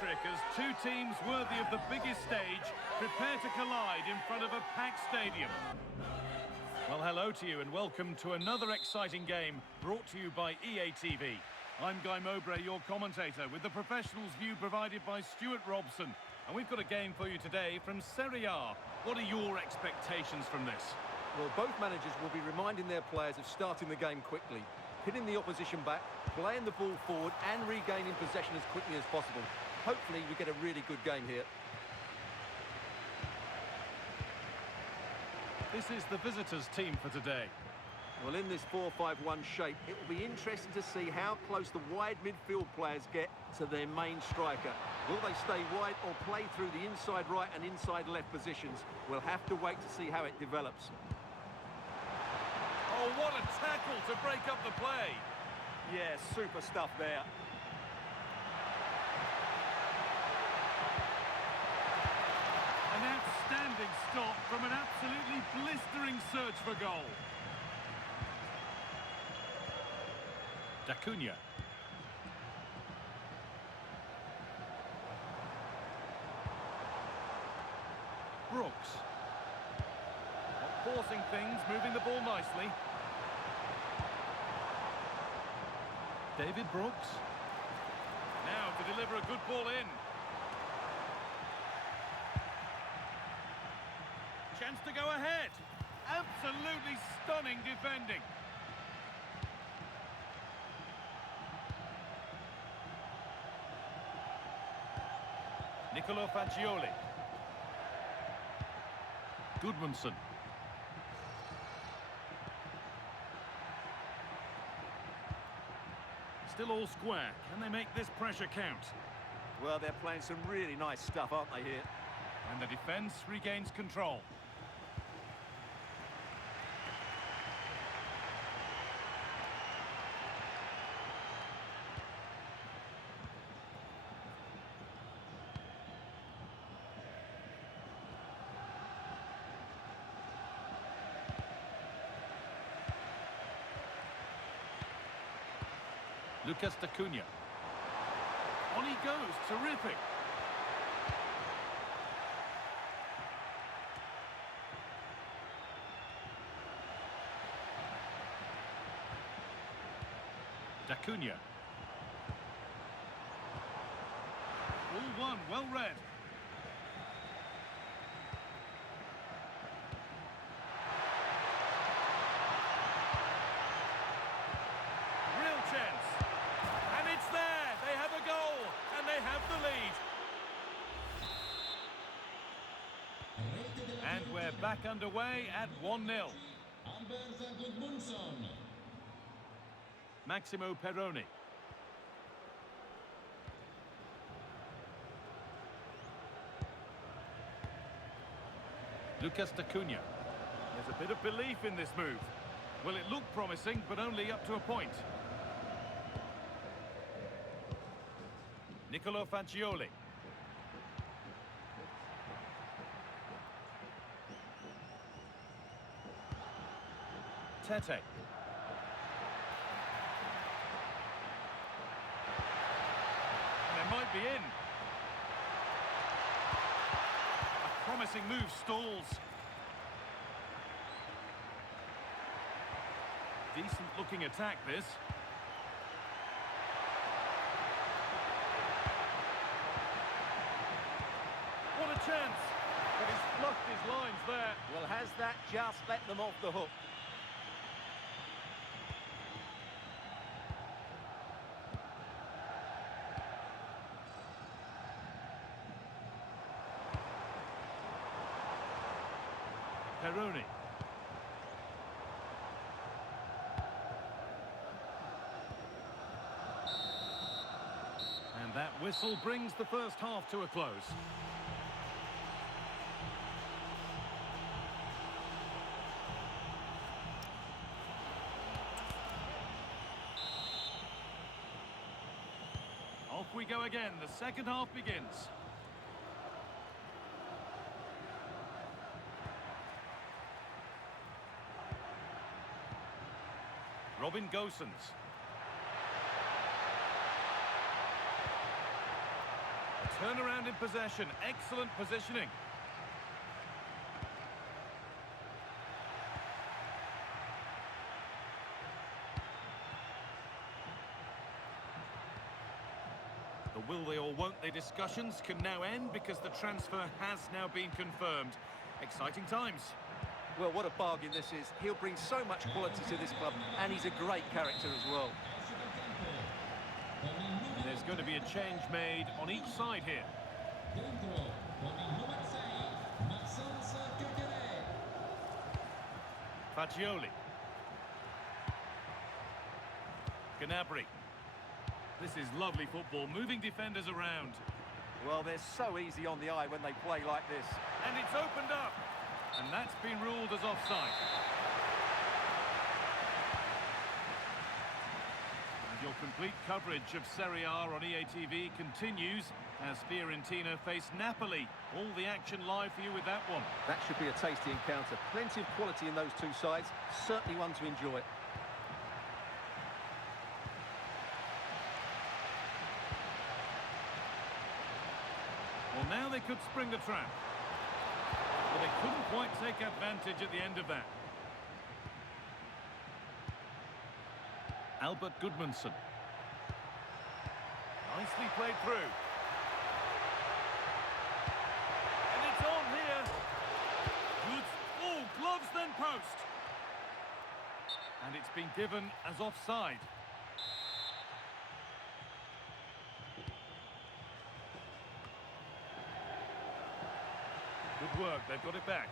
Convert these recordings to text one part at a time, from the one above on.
hat-trick as two teams worthy of the biggest stage prepare to collide in front of a packed stadium. Well, hello to you and welcome to another exciting game brought to you by EA TV. I'm Guy Mowbray, your commentator, with the professionals' view provided by Stuart Robson. And we've got a game for you today from Serie A. What are your expectations from this? Well, both managers will be reminding their players of starting the game quickly, pinning the opposition back, playing the ball forward and regaining possession as quickly as possible. Hopefully we get a really good game here. This is the visitors' team for today. Well, in this 4-5-1 shape, it will be interesting to see how close the wide midfield players get to their main striker. Will they stay wide or play through the inside right and inside left positions? We'll have to wait to see how it develops. Oh, what a tackle to break up the play. Yeah, super stuff there. An outstanding stop from an absolutely blistering search for goal. D'Acunha. Brooks. Not forcing things, moving the ball nicely. David Brooks. Now to deliver a good ball in. Chance to go ahead. Absolutely stunning defending. Nicolo Fagioli. Gudmundsson. Still all square. Can they make this pressure count? Well, they're playing some really nice stuff, aren't they, here? And the defence regains control. Lucas D'Acunha. On he goes, terrific. D'Acunha. All one, well read. Real chance. And it's there. They have a goal. And they have the lead. And we're back underway at 1-0. Albert Gudmundsson. Maximo Perrone. Lucas D'Acunha. There's a bit of belief in this move. Well, it looked promising, but only up to a point. Nicolo Fagioli. Tete. Might be in. A promising move stalls. Decent looking attack this. What a chance. But he's fluffed his lines there. Well, has that just let them off the hook? Perrone. And that whistle brings the first half to a close. Off we go again. The second half begins. Robin Gosens. turnaround in possession. Excellent positioning. The will they or won't they discussions can now end because the transfer has now been confirmed. Exciting times. Well, what a bargain this is. He'll bring so much quality to this club, and he's a great character as well. And there's going to be a change made on each side here. Dentro, con il numero 6, Maxence Caqueret. Fagioli. Gnabry. This is lovely football, moving defenders around. Well, they're so easy on the eye when they play like this. And it's opened up. And that's been ruled as offside. And your complete coverage of Serie A on EA TV continues as Fiorentina face Napoli. All the action live for you with that one. That should be a tasty encounter. Plenty of quality in those two sides. Certainly one to enjoy. Well, now they could spring the trap. But they couldn't quite take advantage at the end of that. Albert Gudmundsson. Nicely played through. And it's on here. Good. Oh, gloves then post. And it's been given as offside. Good work, they've got it back.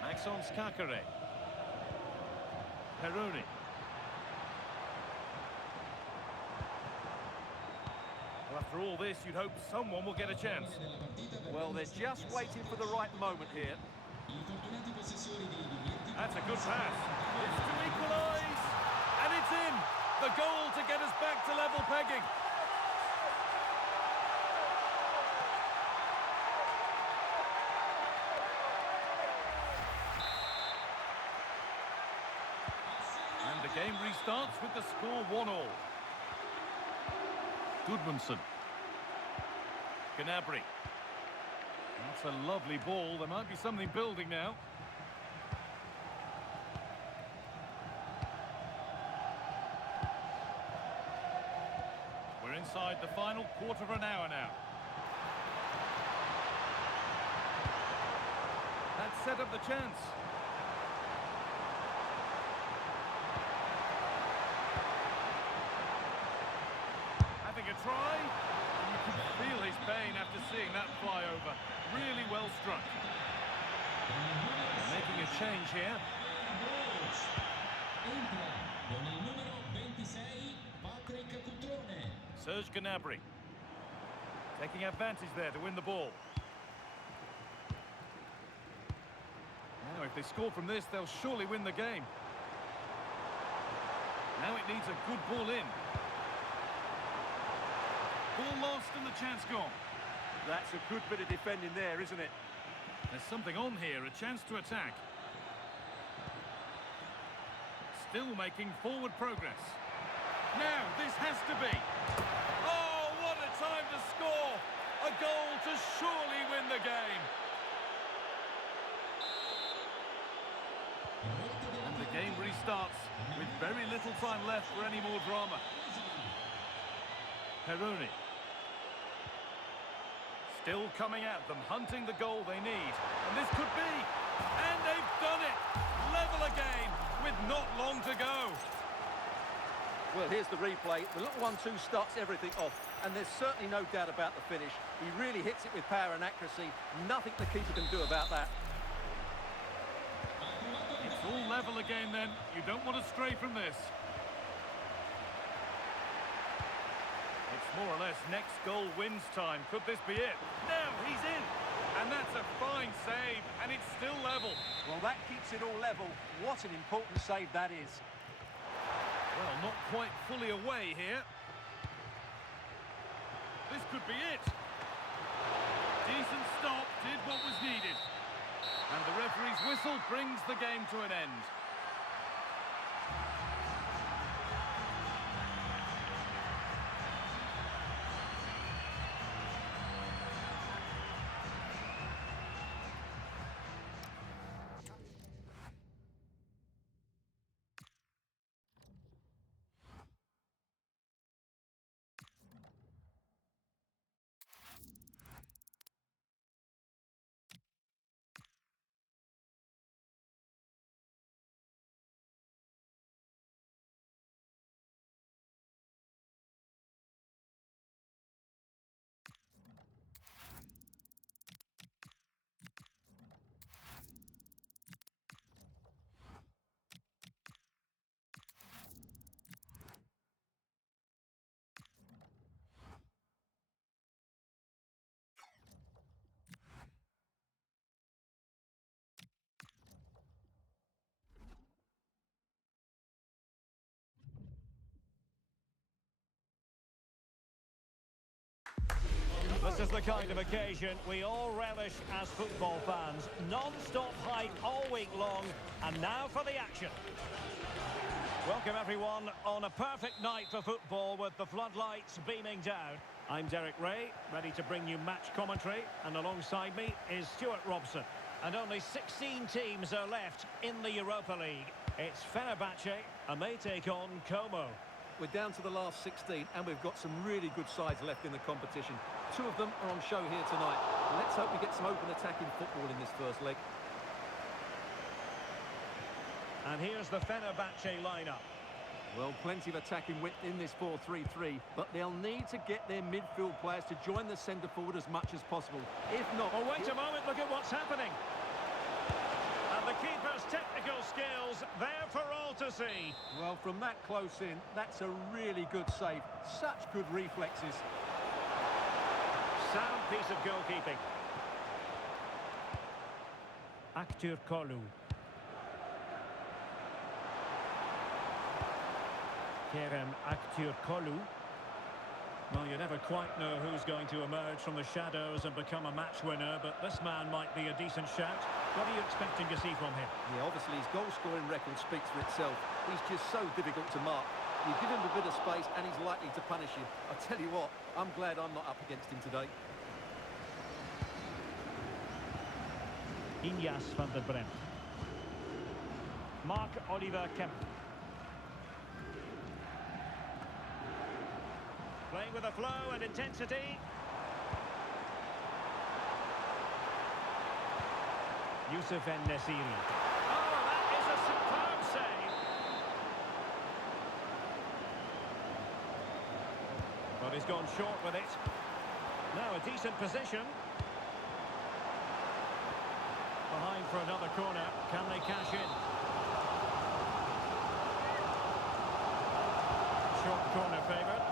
Maxence Caqueret. Peroni. Well, after all this, you'd hope someone will get a chance. Well, they're just waiting for the right moment here. That's a good pass. It's to equalise. And it's in. The goal to get us back to level pegging. And the game restarts with the score 1-1. Gudmundsson. Gnabry. That's a lovely ball. There might be something building now. We're inside the final quarter of an hour now. That set up the chance. Having a try. And you can feel his pain after seeing that fly over. Really well struck. Making a change here. Entra con il numero 26, Patrick Cutrone. Serge Gnabry. Taking advantage there to win the ball. Now, if they score from this, they'll surely win the game. Now it needs a good ball in. Ball lost and the chance gone. That's a good bit of defending there, isn't it? There's something on here, a chance to attack. Still making forward progress. Now, this has to be. Oh, what a time to score! A goal to surely win the game. And the game restarts with very little time left for any more drama. Peroni. Still coming at them, hunting the goal they need. And this could be. And they've done it. Level again with not long to go. Well, here's the replay. The little 1-2 starts everything off. And there's certainly no doubt about the finish. He really hits it with power and accuracy. Nothing the keeper can do about that. It's all level again then. You don't want to stray from this. It's more or less next goal wins time. Could this be it? Now he's in. And that's a fine save. And it's still level. Well, that keeps it all level. What an important save that is. Well, not quite fully away here. This could be it. Decent stop. Did what was needed. And the referee's whistle brings the game to an end. This is the kind of occasion we all relish as football fans. Non-stop hype all week long, and now for the action. Welcome everyone on a perfect night for football with the floodlights beaming down. I'm Derek Ray, ready to bring you match commentary, and alongside me is Stuart Robson. And only 16 teams are left in the Europa League. It's Fenerbahce, and they take on Como. We're down to the last 16 and we've got some really good sides left in the competition. Two of them are on show here tonight. Let's hope we get some open attacking football in this first leg. And here's the Fenerbahce lineup. Well, plenty of attacking width in this 4-3-3, but they'll need to get their midfield players to join the centre forward as much as possible. If not... Oh, wait a moment, look at what's happening. And the keeper's technical skills there for all to see. Well, from that close in, that's a really good save. Such good reflexes. Sound piece of goalkeeping. Aktürkoğlu. Kerem Aktürkoğlu. Well, you never quite know who's going to emerge from the shadows and become a match winner, but this man might be a decent shout. What are you expecting to see from him? Yeah, obviously his goal-scoring record speaks for itself. He's just so difficult to mark. You give him a bit of space and he's likely to punish you. I tell you what, I'm glad I'm not up against him today. Inyas van der Bremt. Marc-Oliver Kemp. Playing with a flow and intensity. Youssef En-Nesyri. Oh, that is a superb save. But he's gone short with it. Now a decent position. Behind for another corner. Can they cash in? Short corner favoured.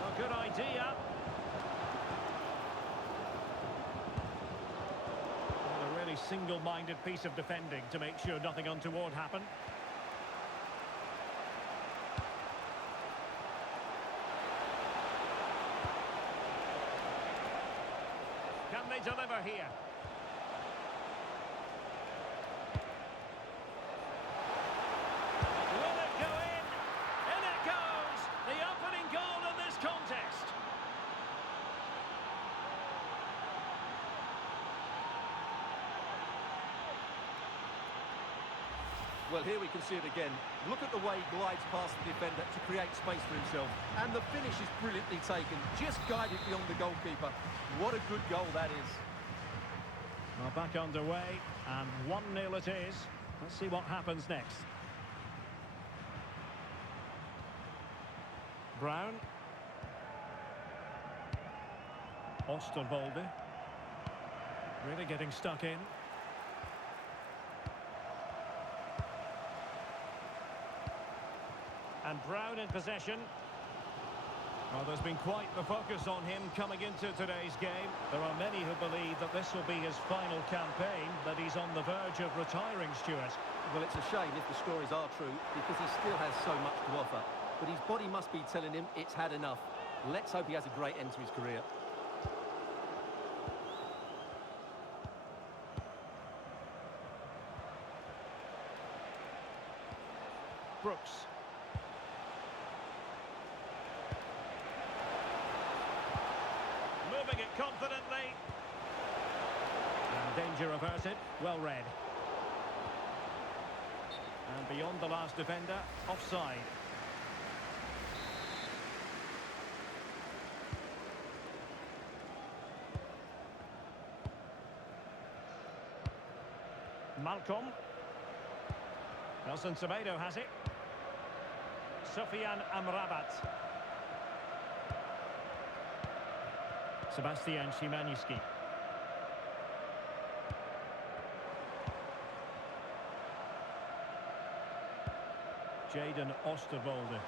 Well, good idea. Well, a really single-minded piece of defending to make sure nothing untoward happened. Can they deliver here? Will it go in? In it goes! The opening goal in this contest. Well, here we can see it again. Look at the way he glides past the defender to create space for himself. And the finish is brilliantly taken, just guided beyond the goalkeeper. What a good goal that is. Well, back underway, and 1-0 it is. Let's see what happens next. Brown. Osterwolde. Really getting stuck in. And Brown in possession. Well, there's been quite the focus on him coming into today's game. There are many who believe that this will be his final campaign, that he's on the verge of retiring, Stuart. Well, it's a shame if the stories are true, because he still has so much to offer. But his body must be telling him it's had enough. Let's hope he has a great end to his career. Brooks. Moving it confidently. And danger averted. Well read. And beyond the last defender, offside. Malcolm. Nelson Semedo has it. Sofian Amrabat. Sebastian Szymanski. Jadon Oosterwolde.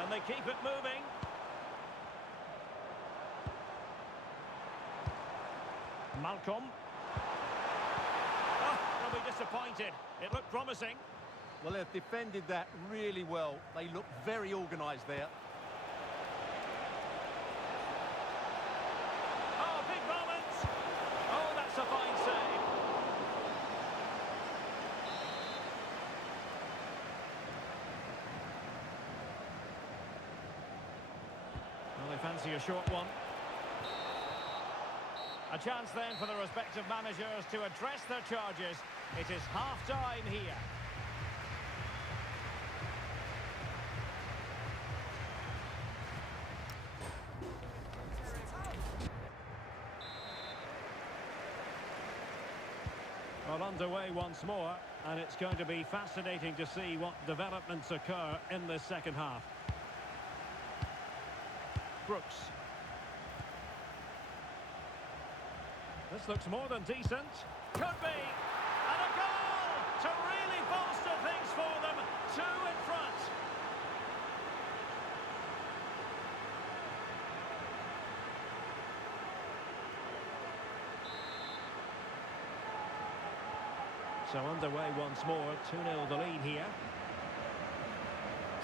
And they keep it moving. Malcolm. Oh, they'll be disappointed. It looked promising. Well, they've defended that really well. They look very organised there. Oh, big moment. Oh, that's a fine save. Well, they fancy a short one. A chance then for the respective managers to address their charges. It is half-time here. Well, underway once more, and it's going to be fascinating to see what developments occur in this second half. Brooks. This looks more than decent. Could be. And a goal to really bolster things for them. Two in front. So underway once more, 2-0 the lead here.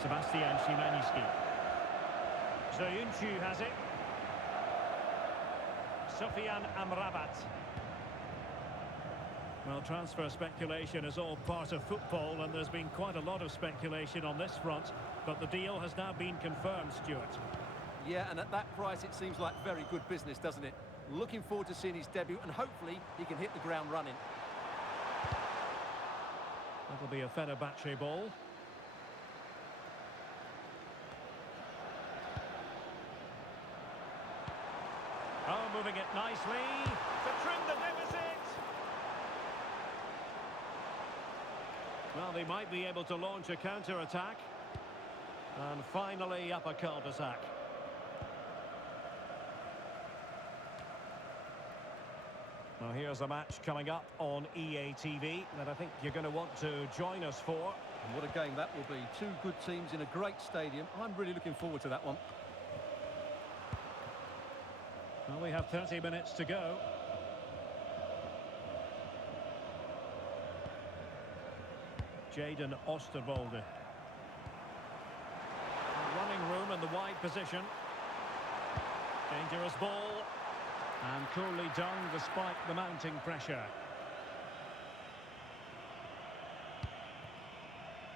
Sebastian Szymanski. Soyuncu has it. Sofian Amrabat. Well, transfer speculation is all part of football, and there's been quite a lot of speculation on this front, but the deal has now been confirmed, Stuart. Yeah, and at that price, it seems like very good business, doesn't it? Looking forward to seeing his debut, and hopefully he can hit the ground running. That'll be a Fenerbahce ball. Oh, moving it nicely to trim the deficit. Well, they might be able to launch a counter-attack. And finally, up a cul-de-sac. Now, here's a match coming up on EA TV that I think you're going to want to join us for. And what a game that will be. Two good teams in a great stadium. I'm really looking forward to that one. Well, we have 30 minutes to go. Jadon Oosterwolde. Running room in the wide position. Dangerous ball. And coolly done despite the mounting pressure.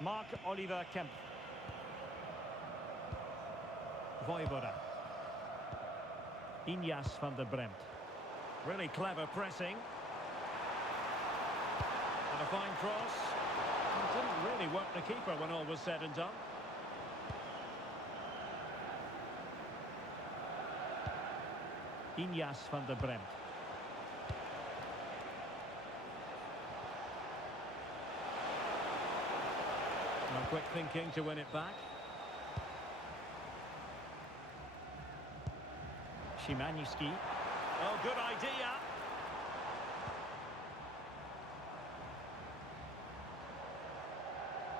Marc-Oliver Kemp. Vojvoda. Inyas van der Bremt. Really clever pressing. And a fine cross. It didn't really work the keeper when all was said and done. Inyas van der Bremt. No quick thinking to win it back. Szymanski. Oh, good idea.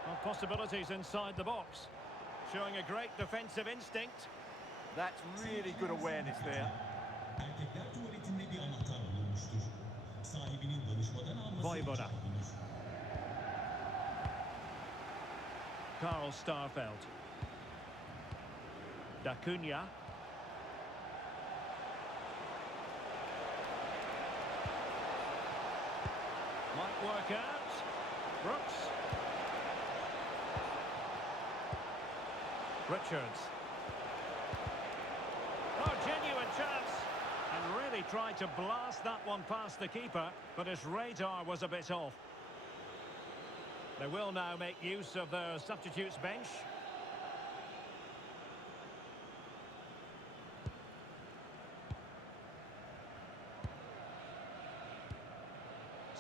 Well, possibilities inside the box. Showing a great defensive instinct. That's really good awareness there. Erkekler tuvaletinde bir anahtar bulunmuştur. Sahibinin danışmadan alması Vojvoda. icap edilir. Karl Starfelt. Da Cunha. Might work out. Brooks. Richards. Oh, genuine chance. And really tried to blast that one past the keeper, but his radar was a bit off. They will now make use of their substitutes bench.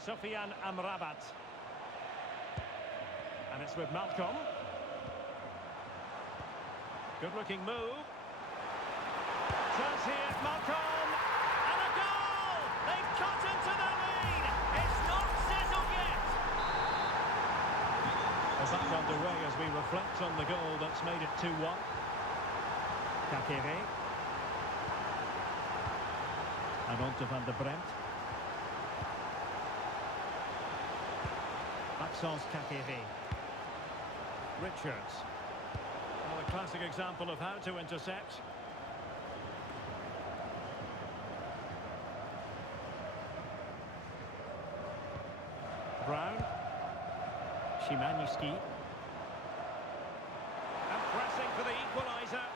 Sufyan Amrabat. And it's with Malcolm. Good looking move. Chance here, Malcolm. And a goal! They've cut into the lead. It's not settled yet. We're back underway as we reflect on the goal that's made it 2-1. Kakere. And on to Van der Bremt. Maxence Kakere. Richards. Well, a classic example of how to intercept. Brown. Szymański. And pressing for the equaliser.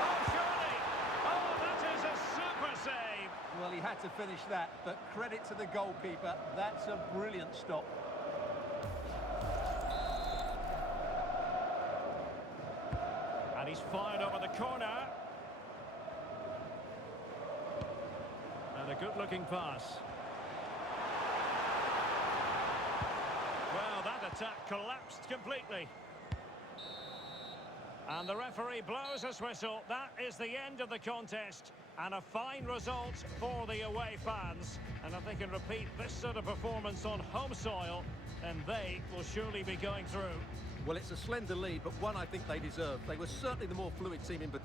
Oh, surely! Oh, that is a super save! Well, he had to finish that, but credit to the goalkeeper. That's a brilliant stop. And he's fired over the corner. And a good-looking pass. Well, that attack collapsed completely. And the referee blows his whistle. That is the end of the contest. And a fine result for the away fans. And if they can repeat this sort of performance on home soil, then they will surely be going through. Well, it's a slender lead, but one I think they deserve. They were certainly the more fluid team in, but